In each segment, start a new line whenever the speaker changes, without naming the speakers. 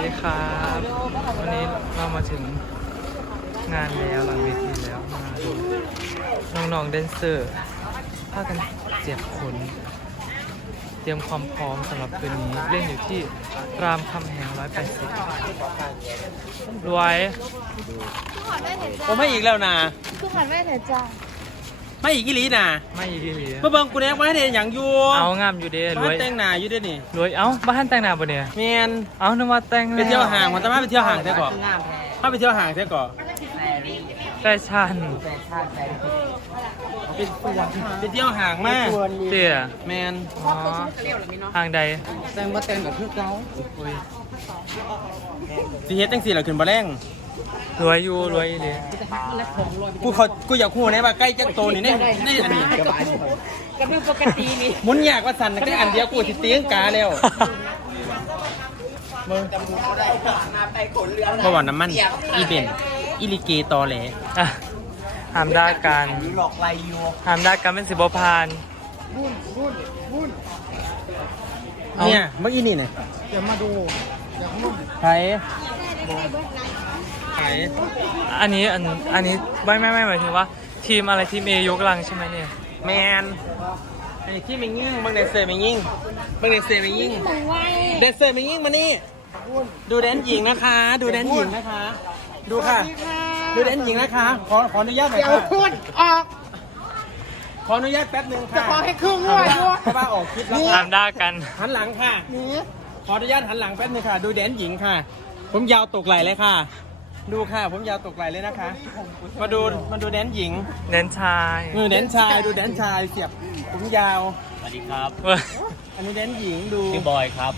ดีครับวันนี้เรามาถึงงานแล้วหลังเวทีแล้วมาดูน้องๆแดนเซอร์พากันเจ็บขนเตรียมความพร้อมสำหรับคืนนี้เล่นอยู่ที่รามคำแหง180รวย
ผมไม่อีกแล้วนะ
คือหันแม่เถอะจ้า
ไม่อีกอีหลีนะ
ไม่อีกที
เพื่อเบิ่งกูแนกไว้เด้อย่างอยู่
เอางามอยู่เด้ร
บ้า
วน ย
แต่งหน้าอยู่เด้นี่
รวยเอ้าบ้านแต่งหน้าปะเนี่ย
แมน
เอ้านึกว่าแต่ง
ไปเที่ยวห่างมันจะมาไปเที่ยวห่างแท้ก่อนถ้าไปเที่ยวห่างแท้ก่อน
แฟชั่น
ไปเที่ยวห่างมาก
เตี้ย
แมน
อ๋อทางใด
แต่งมาแต่งกับคือเก่าสิเฮ็ดจังซี่ล่ะขึ้นบ่แรง
รวยอยู่รวยอีเลย
กูอยากฮู้แน่ว่าใกล้จักโตนี่ในอันนี้
ก็เป็นปกตินี่
หมุนยากว่าสั่นแค่อันเดียวกูสิตีลังกาแล้วบ่ว่าน้ำมันอีเบนอีลิเกตอแหล
อ่ะห้ามด่ากันห้ามด่ากันเป็นสิบพาน
เนี่ยเมื่อกี้นี่เนี่ย
เดี๋ยวมาดู
ไผ่ไผ่
อันนี้ไม่หมายถึงว่า ทีมอะไรทีมเอยกลังใช่ไหมเนี่ย
แมนอันนี้ที่ไม่ยิ่งบางเดนเซอร์ไม่ยิ่งบางเดนเซอร์ไม่ยิ่ง
มันไว
เดนเซอร์ไม่ยิ่งมานี่ดูแดนหญิงนะคะ ดูแดนหญิงนะคะ ดูค่ะ ดูแดนหญิงนะคะ ขออนุญาตหน่อย
เดี๋ยว
ค่ะ
พูดออก
ขออนุญาตแป๊บนึงค่ะ
จะขอให้ครึ่งด้วยด้วย
เพราะว่าออกคลิปแล้ว
ห้ามด่ากัน
หันหลังค่ะ
นี่
ขออนุญาตหันหลังแป๊บนึงค่ะ ดูแดนหญิงค่ะ ผมยาวตกไหลเลยค่ะ ดูค่ะ ผมยาวตกไหลเลยนะคะ มาดูแดนหญิง
เน้นชาย
แดนชาย ดูแดนชายเสียบผมยาว
สวัสดีครับ
เว้ย
อันนี้แดนหญิงดู
ชื่อบอยครับ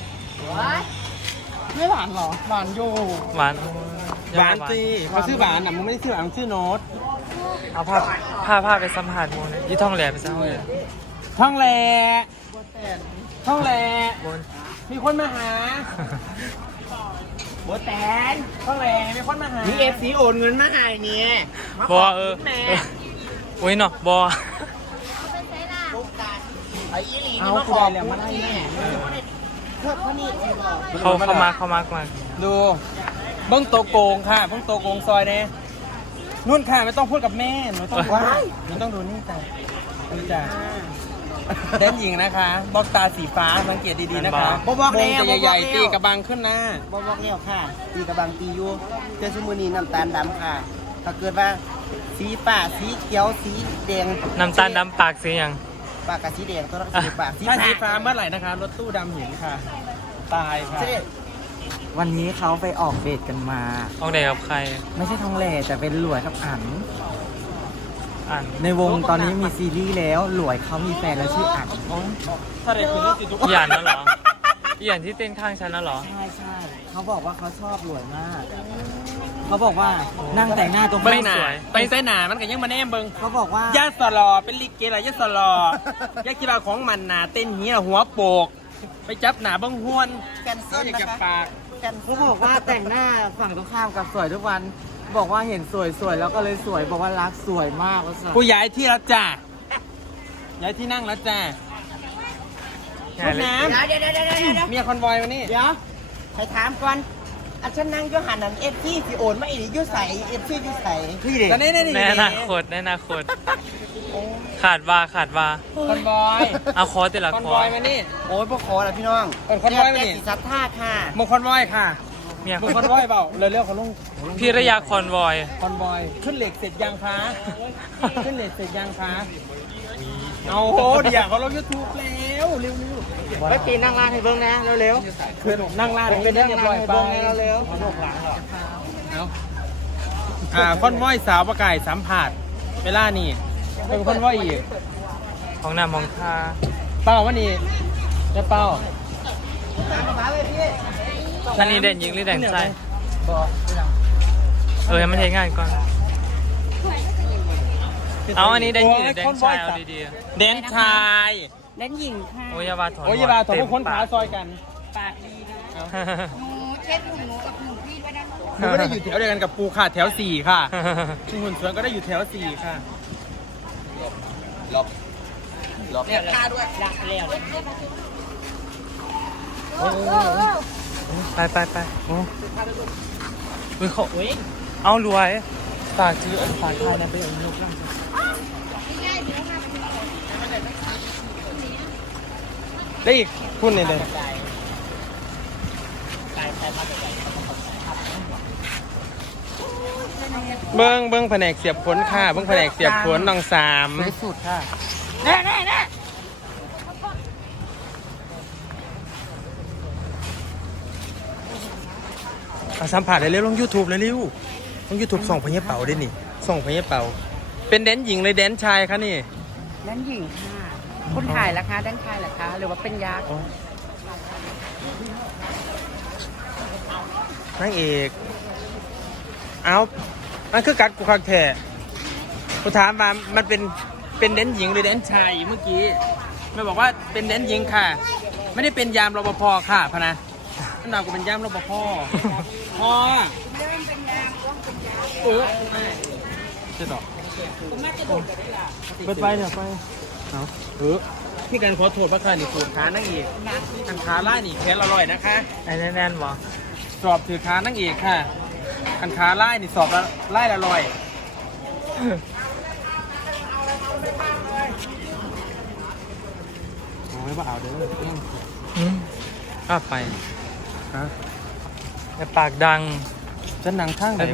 ไม่หวานหรอหวานอยู่
หวาน
หวานจีเขาชื่อหวานอ่ะมึงไม่ได้ชื่อหวานมึงชื่อโน้ต
เอาผ้าไปสัมผัสโมเลยยี่ท่องแหลไปสัมผัส
ท่องแหล่ท่องแหล่
บน
มีคนมาหาโบแตนท่องแหล่มีคนมาหา
มีเอฟซีโอนเงินมาให้เนี่ย
บออุ้ยเนาะบอ
เอากูได้แล้วมันให้แน่
เข้ามา
ดูเบิ้งโตโกงค่ะเบิ้งโตโกงซอยเนี่ยนุ่นค่ะไม่ต้องพูดกับแม่หนูต้องดูหนูต้องดูนี่จ้ะดูจ้ะแดนหญิงนะคะบล็อกตาสีฟ้าสังเกตดีๆนะคะมงจะใหญ่ๆตีกระบังขึ้นหน้า
บอกแล้วค่ะตีกระบังตีอยู่เจอสมุนีน้ำตาลดำค่ะ ถ้าเกิดว่าสีฟ้าสีเขียวสีแดง
น้ำตาลดำปากสีอย่าง
ปากกับสีแดงตัวละสีปากสี
ถ้าสีฟ้าเมื่อไหร่นะคะรถตู้ดำเห็นค่ะ ตายค่ะ
วันนี้เขาไปออกเดทกันมา
เอาเด็กกับใคร
ไม่ใช่ทองแหล่แต่เป็นหลวยกับอั๋น
อ่าน
ในวงตอนนี้มีซีรีส์แล้วหลวยเขามีแฟนแล้วชื่ออั๋น
ถ้าได้คืนนี้สิทุกค
อีหยันนั่นเหรออีหยันที่เต้นข้างฉันนั่นเหรอ
ใช่ใช่เขาบอกว่าเขาชอบหลวยมาก เขาบอกว่านั่งแต่งหน้าตรง
ไม่หนาไปใส่หนามันก็ยังมาแนมเบิง
เขาบอกว่า
ย่าสลอเป็นลิเกอะไรย่าสลอย่าคิดว่าของมันหนาเต้นเหี้ยหัวโปก ไปจับหนาบังหวน
แคนเซิล
อยาก
นะ
จะ
คะ
ปาก
เขาบอกว่าแต่งหน้าฝั่งตรงข้ามกับสวยทุกวัน บอกว่าเห็นสวยแล้วก็เลยสวยบอกว่ารักสวยมากว่าสวย
กูย้ายที่แล้วจ้าย้ายที่นั่งแล้วจ้าชุดน้
เดี๋ยว
ำเมียคอนวอยมานี่
เดี๋ยวไปถามก่อนอาฉันนั่งอยู่หันนั่นเอฟที่สิโอนไม่อียุ่ใส่เอฟที่ยุ่ใส่พี่เด็ก
ตอนนี้นี่
ในอนาคตขาดว่า
คอนวอย
เอาคอแต่ละ
คอน
ค
ว
อ
อยมานี่
โอ้ยพวกขอละพี่น้อง
คอนวอยมา
แยก
นี่
สีสัทธาค่ะ
มึงคอนวอยค่ะ
เมีย
มึงคอนวอยเปล่าเร็วๆเขาลง
พี่ระยาคอนวอย
คอนวอยขึ้นเหล็กเสร็จยังคะขึ้นเหล็กเสร็จยังคะเอาโหเดี๋ยวเขาลงยูทูบแล้วเร็ว
ไปปีนนั่งร้านให้เบิ้งนะเร็ว
ๆคือนั่งลาดเป็นเรียบร้อยไป
เร็ว
เอาคอนวอยสาวประกายสัมผัสเวลานี่เป็นคอนวอยอีก
ของหน้ามองท่า
เป้าวันนี้จะเป้า
ท่านนี้เด่นยิงหรือเด่นใจให้มันเทงานก่อนเอาอันนี้เด่นยิงหรือเด่นชายเอาดี
เดนชาย
เล่นหญิงค่ะ
ๆโอ้ยอยาบาถอน
โอ้ยอยาบาถอนพวกคนขาซอยกัน
ปากดีนะหนูเช็ดหุ่นหนูกับหุ่นพี่ด้วยนะ
คุณก็ได้อยู่แถวเดียวกันกับปูค่ะแถว4ค่ะคุณหุ่นสวนก็ได้อยู่แถว4ค่ะ
เดี๋ยวค่าด้วยรักแล้ว
โ
ไปโอ้ยเขาเอารวยฝากชื่อฝากทายนะไปเอานกล่างได้อีกพูดหน่อยเลยเบิ้งแผนกเสียบขนค่ะเบิ้งแผนกเสียบขนน้องสาม
สวยสุดค่ะ
แน่
เอาสัมผัสเลยเร็วลง YouTube เลยเร็วลง YouTube ส่องพญาเป่าได้นี่ส่องพญาเป่าเป็นแดนหญิงเลยแดนชายคะนี่
ด้านหญิงค่ะคุณถ่ายราคาด้านชายเหรอคะหรือว่าเป็นยักษ์
นางเอกเอามันคือกัดกูคักแท้กูถามว่ามันเป็นแดนหญิงหรือแดนชายเมื่อกี้ไม่บอกว่าเป็นแดนหญิงค่ะ ไม่ได้เป็นยามรปภค่ะพะนะนั่นเรากูเป็นยามรปภพ่อจะต่อไปเนี่ยไปเอานี่การขอโทษพระค่ะนี่ปวดขานั่งเอกอันขาล่านี่แขนอร่อยนะคะไอ้แน่นๆวะสอบถือขานั่งเอกค่ะอันขาไล่นี่สอบละไล่ละลอยโอ้ยบ้าเอาเด้อไปฮะแต่ปากดังจะหนังข้างไหน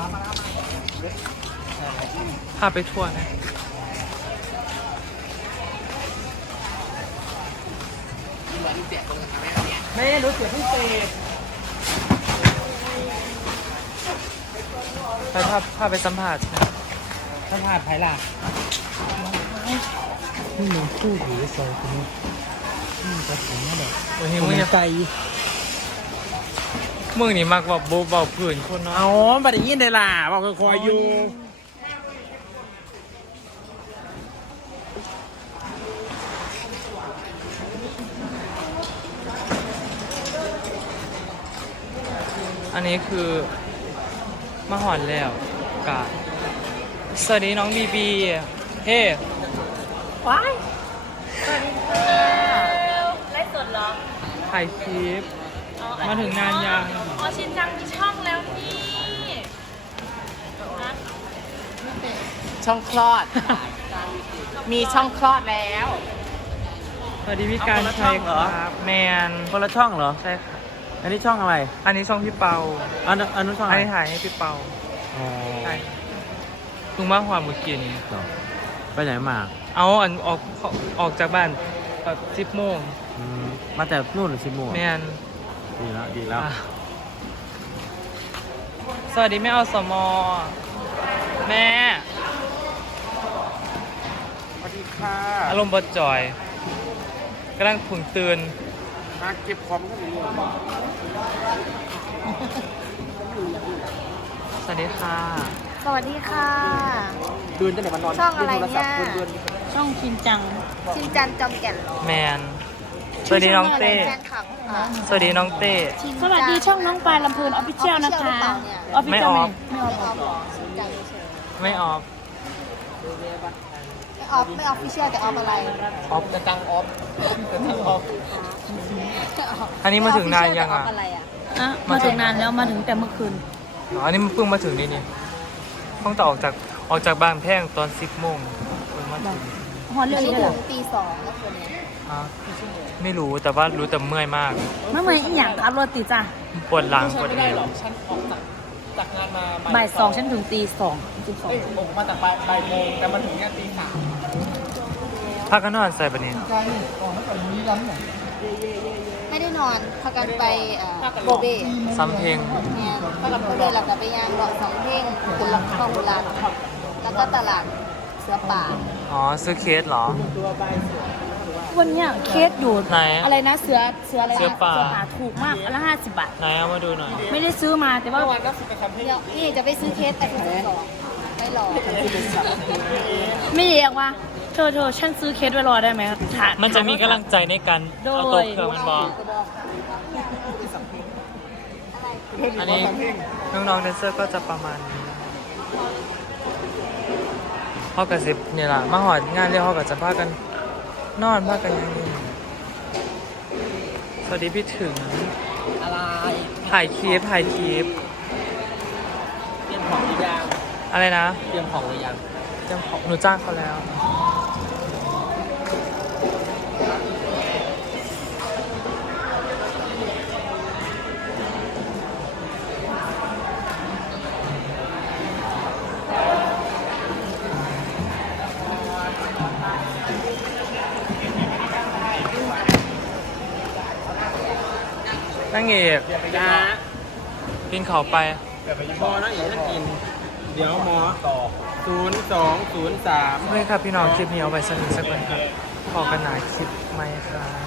พาไปทั่วนะไม่รู้สึกพิเศษไปพาไปสัมผัสสัมผัสไผ่ล่ะนี่มึงพูดหรือซอยคนนี้จะถึงแล้วแบบมึงจะไกลมึงนี่มักบอกโบผื่นคนเนาะเอาบัดนี้ยินได้ล่ะบอกคอยอยู่อันนี้คือมาหอนแล้วกาสวัสดีน้องบีบีเฮ้ว้ายสวัสดีค่ะไลฟ์สดเหรอถ่ายคลิปมาถึงงานยัง
อ๋อชินจังมีช่องแล้วนี่
ช่องคลอด มีช่องคลอดแล้ว
สวัสดีพี่การชัยครับแมน
คนละช่องเหรอ
ใช่ค่ะ
อันนี้ช่องอะไร
อันนี้ช่องพี่เปา
อันนู้นช่อง
อั
อะ
น
ไร
นี้ถ่ายให้พี่เปา
อ๋อ
ใช่ลุงมาหวานเมื่อกี้นี้
ไปไหนมา
เอาอันออกจากบ้านแบบ10 โมง
มาแต่นู่นหรือชิมู
แมน
ดีแล้ว
สวัสดีแม่อสมแม่
สวัสดีค่ะ
อารมณ์บดจอยกำลังผึ่งตื่น
มาเก็บของกันอยู่
สวัสดีค่ะ
สวัสดีค่ะ
เดินจะไหนมานอน
ช่องอะไรเนี่ย
เดิน
ช่องชินจัง
ชินจันจอมแก่น
แมนสวัสดีน้องเต้
แฟนคลับ
สวัสดีน้องเต้
สวัสดีช่องน้องปลายลำเพลินออฟฟิเชียลนะคะ ออฟฟิ
ไม่
เชีย
อ
ล
อฟ
ไม่ออฟชินจังเฉย
ไม่ออฟ
ไม่ออฟฟิเชียลแต่ออฟอะไร
ออฟกระจังออฟอันนี้มาถึงนานยังอ่ะ
อะไรอ่ะ
อ่ะมาถึงนานแล้วมาถึงแต่เมื่อคืน
อ๋ออันนี้มันเพิ่งมาถึงนี่ต้องต่อออกจากบ้านแพงตอน10 โมงเพิ่งมาถึง
ฮอนเรื่
อั
อน ง
นี้
นี้
ถึ
เหรอง
ตี 2แล้วคนเนี้ย
อ่ะไม่รู้แต่ว่ารู้แต่เมื่อยมาก
เมื่อเมื่ออีหยังขับรถติดจ้ะ
ปวดหลังปวดเอว
จากงานมา
บ่าย 2ฉันถึงตี 2
ผมมาจากบ่ายโมงแต่มาถึงเนี่ยตี 3
พักกันนอนใส่ปะเนี่ย
ไม่ได้นอนพากันไปโกเบ
ซ้ำเพลง
เนี่ยก็เลยหลับแต่ไปย่างเกาะสองเพ่งคุณลำคลองโบราณแล้วก็ตลาดเสือป่า
อ๋อซื้อเคสเหรอ
วันเนี้ยเคสอยู่
ไหน
อะไรนะเสืออะไรนะ
เสือป่า
ถูกมากอันละ50 บาท
ไหนเอามาดูหน่อย
ไม่ได้ซื้อมาแต่ว่า
เดี๋ยวนี่จะไปซื้อเคสแต่คุณซื้อต่อไม่รอ
ไม่เรียกว่าเธอฉันซื้อเคสไว้รอได้ไหมถา
มันจะมีกำลังใจในการ
โดย
เอาตัวเครื่องมันบอกอันนี้น้องๆแดนเซอร์ก็จะประมาณนี้พ่อกับสิบเนี่ยแหละมาหอดงานเรียกพ่อกับจะพากันนอนพากันอยังนี้สวัสดีพี่ถึง
อะไร
ถ่ายคลิปถ่ายคลิป
เตรียมของหรือยัง
อะไรนะ
เตรียมของหรือยัง
ยังของหนูจ้างเขาแล้ว นั่งเอก
จ้า
กินเขาไป
พอนะอย่าให้กิน เดี๋ยวหมอต่อ0203
โอเคครับพี่น้องคลิปนี้เอาไว้สนุกสักคนครับพอกันหนาคลิปไหมครับ